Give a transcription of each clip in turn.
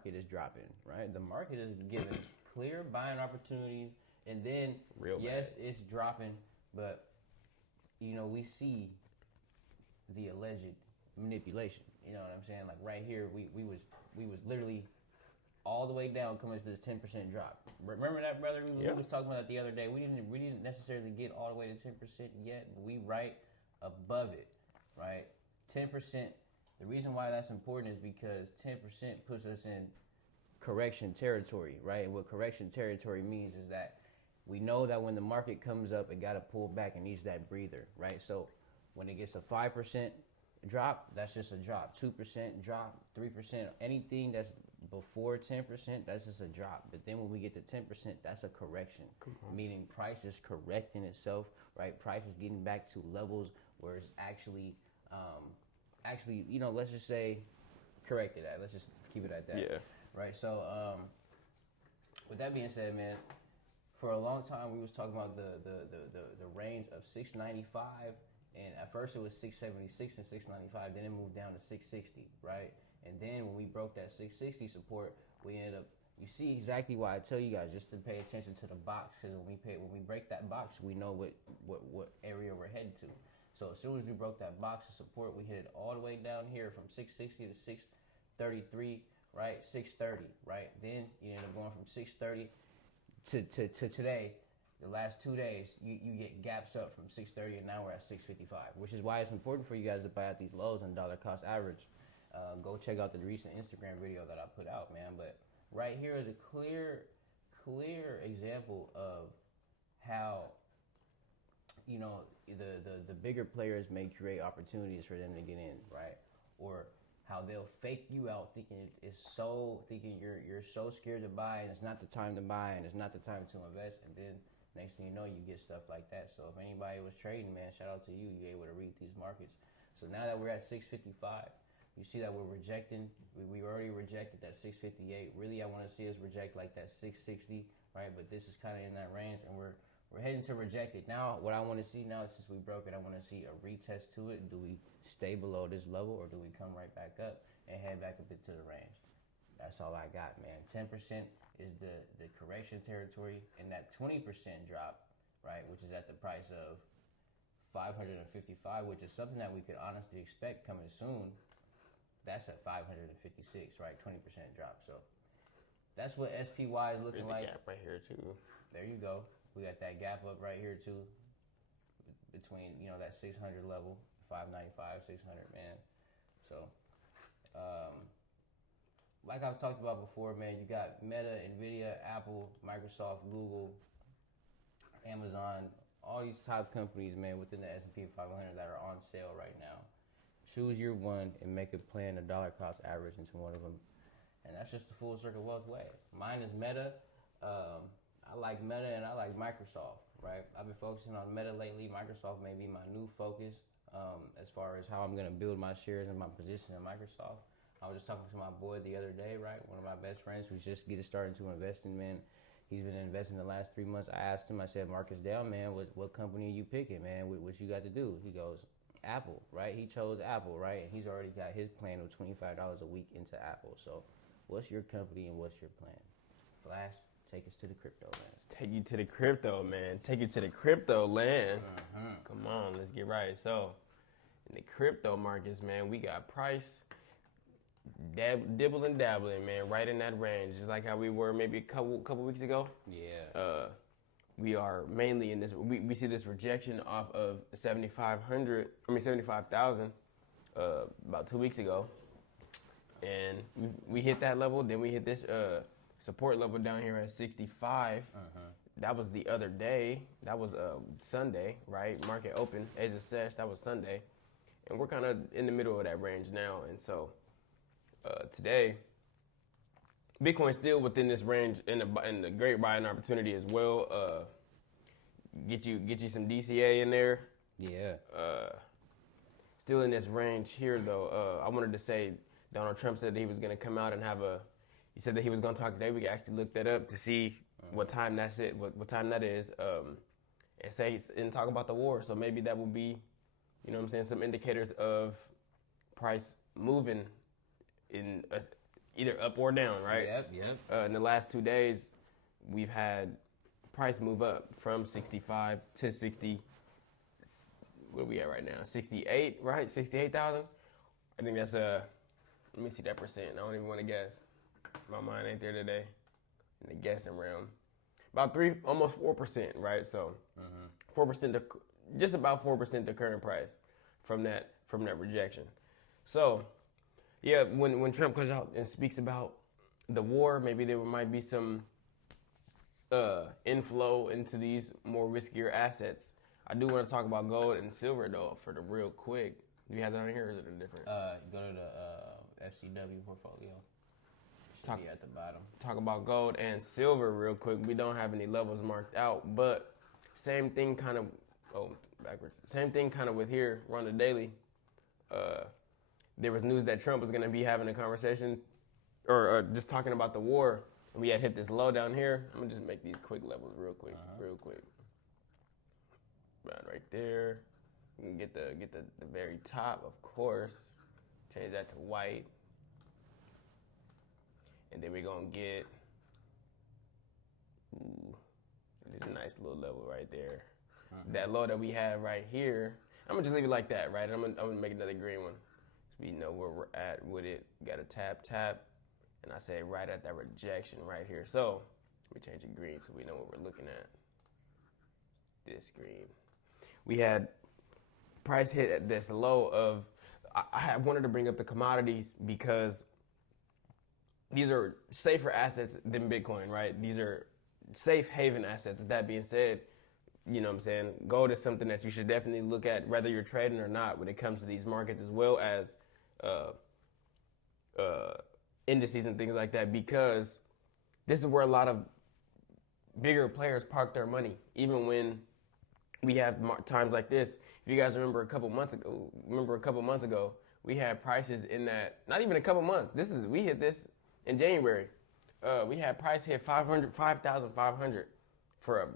market is dropping, right? The market is giving clear buying opportunities, and then yes, it's dropping, but we see the alleged manipulation. You know what I'm saying? Like right here, we was literally all the way down coming to this 10% drop. Remember that, brother? We was talking about that the other day. We didn't necessarily get all the way to 10% yet, but we right above it, right? 10%. The reason why that's important is because 10% puts us in correction territory, right? And what correction territory means is that we know that when the market comes up, it got to pull back and needs that breather, right? So when it gets a 5% drop, that's just a drop. 2% drop, 3%, anything that's before 10%, that's just a drop. But then when we get to 10%, that's a correction, meaning price is correcting itself, right? Price is getting back to levels where it's actually, let's just say corrected at. Let's just keep it at that. Yeah. Right. So, with that being said, man, for a long time we was talking about the range of 695. And at first it was 676 and 695. Then it moved down to 660, right? And then when we broke that 660 support, we ended up. You see exactly why I tell you guys just to pay attention to the box, because when we break that box, we know what area we're headed to. So as soon as we broke that box of support, we hit it all the way down here from 660 to 633, right? 630, right? Then you end up going from 630 to today. The last 2 days, you get gaps up from 630, and now we're at 655, which is why it's important for you guys to buy out these lows on dollar cost average. Go check out the recent Instagram video that I put out, man. But right here is a clear example of how the bigger players may create opportunities for them to get in, right? Or how they'll fake you out thinking you're so scared to buy, and it's not the time to buy, and it's not the time to invest, and then next thing you know, you get stuff like that. So if anybody was trading, man, shout out to you. You're able to read these markets. So now that we're at 655, you see that we're rejecting. We already rejected that 658. Really, I want to see us reject like that 660, right? But this is kind of in that range, and we're heading to reject it. Now, what I want to see now, since we broke it, I want to see a retest to it. Do we stay below this level, or do we come right back up and head back up into the range? That's all I got, man. 10% is the correction territory, and that 20% drop, right, which is at the price of 555, which is something that we could honestly expect coming soon. That's at 556, right? 20% drop. So that's what SPY is looking like. There's a gap right here too. There you go. We got that gap up right here too, between that 600 level, 595, 600, man. So, like I've talked about before, man, you got Meta, Nvidia, Apple, Microsoft, Google, Amazon, all these top companies, man, within the S&P 500 that are on sale right now. Choose your one and make a plan, a dollar cost average into one of them. And that's just the full circle wealth way. Mine is Meta. I like Meta and I like Microsoft, right? I've been focusing on Meta lately. Microsoft may be my new focus as far as how I'm going to build my shares and my position in Microsoft. I was just talking to my boy the other day, right? One of my best friends who's just getting started to investing, man. He's been investing the last 3 months. I asked him, I said, Marcus Down, man, what company are you picking, man? What you got to do? He goes, Apple, right? He chose Apple, right? And he's already got his plan of $25 a week into Apple. So what's your company and what's your plan? Flash, take us to the crypto land. Let's take you to the crypto, man. Take you to the crypto land. Come on, let's get right. So in the crypto markets, man, we got price dibbling, dabbling, man, right in that range, just like how we were maybe a couple weeks ago. Yeah. We are mainly in this. We see this rejection off of 75,000 about 2 weeks ago, and we hit that level. Then we hit this support level down here at 65. That was the other day. That was Sunday, right? Market open, Asia sesh. That was Sunday, and we're kind of in the middle of that range now. And so today, Bitcoin's still within this range in the great buying opportunity as well. Get you some DCA in there. Yeah. Still in this range here though. I wanted to say Donald Trump said that he was going to come out and he said that he was going to talk today. We can actually look that up to see what time that's it, what time that is, and talk about the war. So maybe that will be, you know what I'm saying, some indicators of price moving in either up or down, right? Yep. In the last 2 days, we've had price move up from 65 to 60. What are we at right now? 68, right? 68,000. I think that's let me see that percent. I don't even want to guess. My mind ain't there today. In the guessing realm, about almost 4%, right? So 4% to just about 4% the current price from that rejection. So yeah, when Trump comes out and speaks about the war, maybe there might be some inflow into these more riskier assets. I do want to talk about gold and silver though for the real quick. Do you have that on here or is it a different? Go to the FCW portfolio. Should be at the bottom. Talk about gold and silver real quick. We don't have any levels marked out, but same thing kind of. Oh, backwards. Same thing kind of with here. We're on the daily. There was news that Trump was going to be having a conversation or just talking about the war. We had hit this low down here. I'm gonna just make these quick levels real quick. Right there. We can get the very top, of course. Change that to white. And then we're gonna get this nice little level right there. That low that we have right here, I'm gonna just leave it like that, right? I'm gonna make another green one. So we know where we're at with it. Got to tap, and I say right at that rejection right here. So let me change it green so we know what we're looking at. This green. We had price hit at this low of, I wanted to bring up the commodities because these are safer assets than Bitcoin, right? These are safe haven assets. With that being said, you know what I'm saying? Gold is something that you should definitely look at whether you're trading or not when it comes to these markets, as well as indices and things like that, because this is where a lot of bigger players park their money. Even when we have times like this, if you guys remember a couple months ago, we had prices in that, not even a couple months. We hit this in January. We had price hit 5,500 for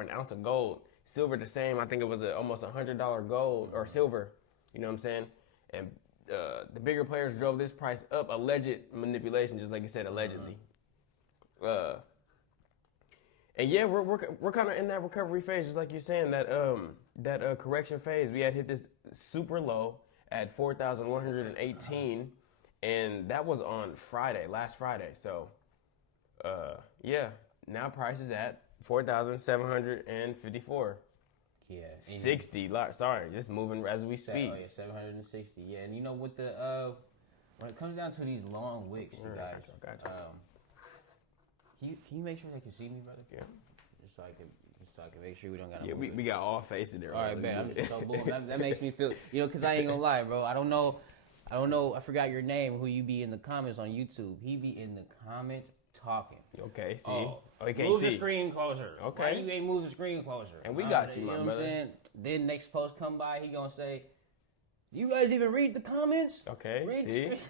an ounce of gold. Silver the same. I think it was almost $100 gold or silver. You know what I'm saying? And the bigger players drove this price up. Alleged manipulation, just like you said, allegedly. And yeah, we're kind of in that recovery phase, just like you're saying, that correction phase. We had hit this super low at 4,118, and that was on last Friday. So, yeah, now price is at 4,754. Yeah. 60. Sorry, just moving as we speak. Oh yeah, 760. Yeah, and you know what when it comes down to these long wicks, you guys. Gotcha. Can you make sure they can see me, brother? Yeah. Just so I can make sure we don't got. Yeah, we got all faces there. All right, man. I'm just so boom. That makes me feel, because I ain't gonna lie, bro. I don't know. I forgot your name. Who you be in the comments on YouTube? He be in the comments talking. Okay. See. Oh, he can't move see. the screen closer. Okay. Why you ain't move the screen closer? And we got you, my brother. What I'm saying? Then next post come by, he gonna say, "You guys even read the comments?" Okay. Read see.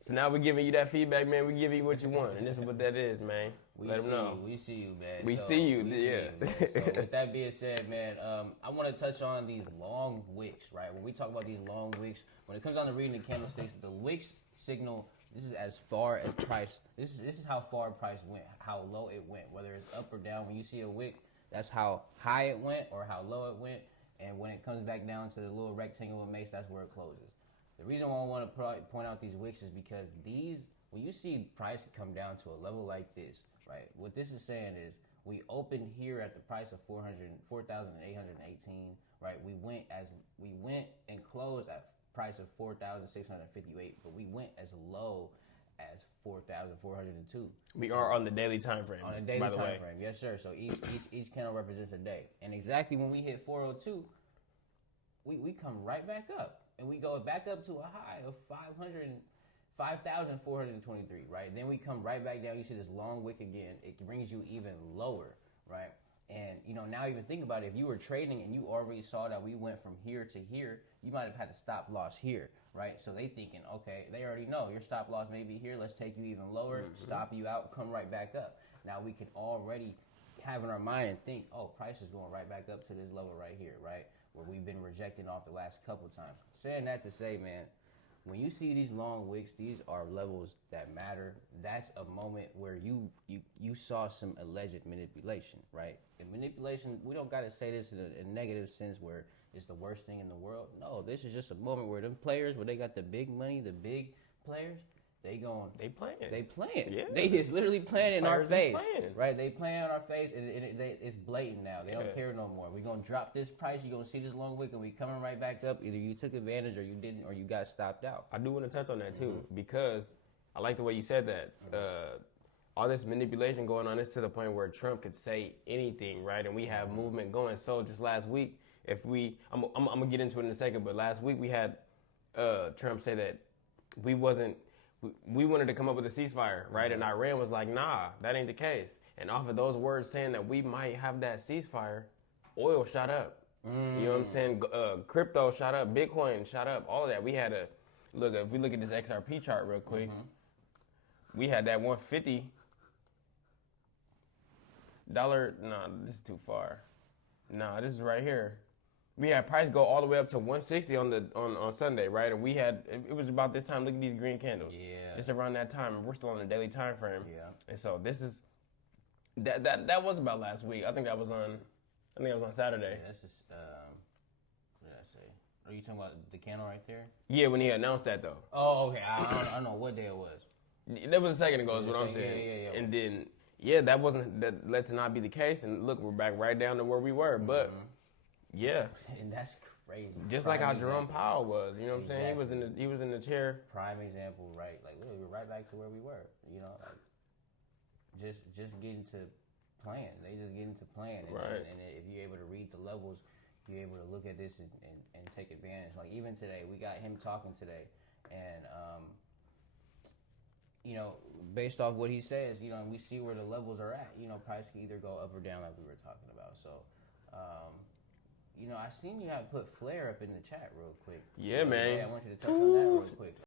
So now we're giving you that feedback, man. We give you what you want, and this is what that is, man. Let them know. We see you, man. We see you, yeah. So with that being said, man, I want to touch on these long wicks, right? When we talk about these long wicks, when it comes down to reading the candlesticks, the wicks signal. This is as far as price. This is how far price went, how low it went, whether it's up or down. When you see a wick, that's how high it went or how low it went. And when it comes back down to the little rectangular mace, that's where it closes. The reason why I want to point out these wicks is because when you see price come down to a level like this, right? What this is saying is we opened here at the price of 4,818, right? We went and closed at price of 4,658, but we went as low as 4,402. We are on the daily time frame. On the daily time frame, yes, sir. So each candle represents a day, and exactly when we hit 402, we come right back up, and we go back up to a high of 5,423, right? Then we come right back down. You see this long wick again. It brings you even lower, right? And, now even think about it. If you were trading and you already saw that we went from here to here, you might have had a stop loss here, right? So they thinking, okay, they already know your stop loss may be here. Let's take you even lower, stop you out, come right back up. Now we can already have in our mind and think, oh, price is going right back up to this level right here, right? Where we've been rejecting off the last couple times. Saying that to say, man, when you see these long wicks, these are levels that matter. That's a moment where you saw some alleged manipulation, right? And manipulation, we don't got to say this in a negative sense where it's the worst thing in the world. No, this is just a moment where them players, where they got the big money, the big players, they playing. Yeah. They is literally playing in our face, right? They playing in our face, and it's blatant now. They don't care no more. We're gonna drop this price. You're gonna see this long wick, and we coming right back up. Either you took advantage, or you didn't, or you got stopped out. I do want to touch on that too, because I like the way you said that. All this manipulation going on is to the point where Trump could say anything, right? And we have movement going. So just last week, I'm gonna get into it in a second, but last week we had Trump say that we wanted to come up with a ceasefire, right? And Iran was like, nah, that ain't the case. And off of those words saying that we might have that ceasefire, oil shot up. You know what I'm saying? Crypto shot up, Bitcoin shot up, all of that. We had a look. If we look at this XRP chart real quick, we had that $150. No, this is too far. No, this is right here. We had price go all the way up to 160 on Sunday, right? And it was about this time. Look at these green candles. Yeah. It's around that time, and we're still on the daily time frame. Yeah. And so this is that was about last week. I think that was on Saturday. Yeah, that's just what did I say? Are you talking about the candle right there? Yeah, when he announced that though. Oh, okay. I don't know what day it was. That was a second ago, is what I'm saying. Yeah. And then that led to not be the case. And look, we're back right down to where we were. But yeah, and that's crazy. Just like how Jerome Powell was, you know what I'm saying? He was in the chair. Prime example, right? Like we're right back to where we were. You know, like just getting to plan. They just get into plan, right? And if you're able to read the levels, you're able to look at this and take advantage. Like even today, we got him talking today, and you know, based off what he says, you know, we see where the levels are at. You know, price can either go up or down, like we were talking about. So. You know, I seen you have put Flair up in the chat real quick. Yeah, man. I want you to touch on that real quick.